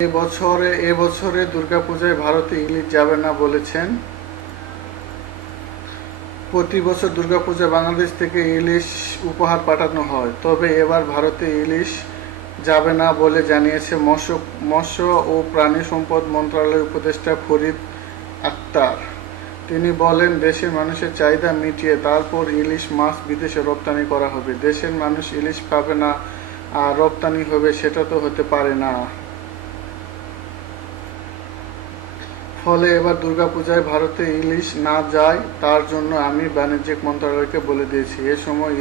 এবছরে দুর্গাপূজায় ভারতে ইলিশ যাবে না বলেছেন। প্রতি বছর দুর্গাপূজায় বাংলাদেশ থেকে ইলিশ উপহার পাঠানো হয়, তবে এবার ভারতে ইলিশ যাবে না বলে জানিয়েছে মৎস্য ও প্রাণী সম্পদ মন্ত্রণালয়ের উপদেষ্টা ফরিদ আক্তার। তিনি বলেন, দেশের মানুষের চাহিদা মিটিয়ে তারপর ইলিশ মাছ বিদেশে রপ্তানি করা হবে। দেশের মানুষ ইলিশ পাবে না আর রপ্তানি হবে, সেটা তো হতে পারে না। ফলে এবার দুর্গাপূজায় ভারতে ইলিশ না যায়, তার জন্য আমি বাণিজ্য মন্ত্রণালয়কে বলে দিয়েছি। এ সময়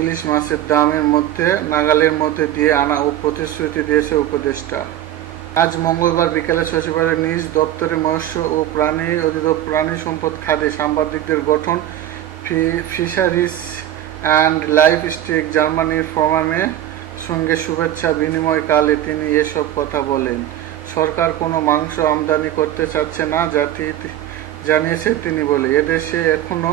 ইলিশ মাছের দামের নাগালের মধ্যে দিয়ে আনা ও প্রতিশ্রুতি দিয়েছে উপদেষ্টা। আজ মঙ্গলবার বিকেলে সচিবালয়ের নিজ দপ্তরে মৎস্য ও প্রাণী সম্পদ খাতে সাংবাদিকদের গঠন ফিশারিজ অ্যান্ড লাইভস্টক জার্মানির ফরমানের সঙ্গে শুভেচ্ছা বিনিময়কালে তিনি এসব কথা বলেন। সরকার কোনো মাংস আমদানি করতে চাচ্ছে না, জানিয়েছে তিনি। বলে, এদেশে এখনো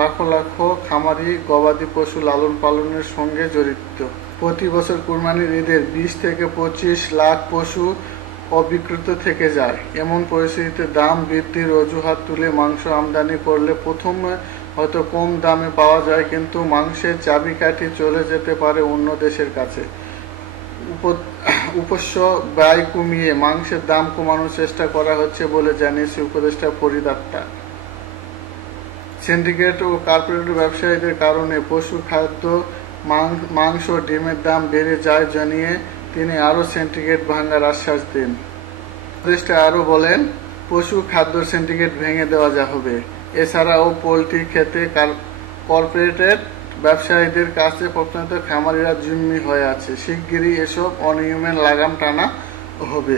লাখো লাখো খামারি গবাদি পশু লালন পালনের সঙ্গে জড়িত। প্রতি বছর কুরবানির ঈদের 20 থেকে 25 লাখ পশু অবিক্রিত থেকে যায়। এমন পরিস্থিতিতে দাম বৃদ্ধির অজুহাত তুলে মাংস আমদানি করলে প্রথমে হয়তো কম দামে পাওয়া যায়, কিন্তু মাংসের চাবিকাঠি চলে যেতে পারে অন্য দেশের কাছে। উপস্য ব্যয় কমিয়ে মাংসের দাম কমানোর চেষ্টা করা হচ্ছে বলে জানিয়েছে উপদেষ্টা ফরিদ আক্তার। সিন্ডিকেট ও কর্পোরেট ব্যবসায়ীদের কারণে পশু খাদ্য, মাংস, ডিমের দাম বেড়ে যায় জানিয়ে তিনি আরও সিন্ডিকেট ভাঙার আশ্বাস দেন। উপদেষ্টা আরও বলেন, পশু খাদ্য সিন্ডিকেট ভেঙে দেওয়া হবে। এছাড়াও পোলট্রি খেতে কর্পোরেট ব্যবসায়ীদের কাছে প্রথমত খামারিরা জিম্মি হয়ে আছে। শিগগিরই এসব অনিয়মের লাগাম টানা হবে।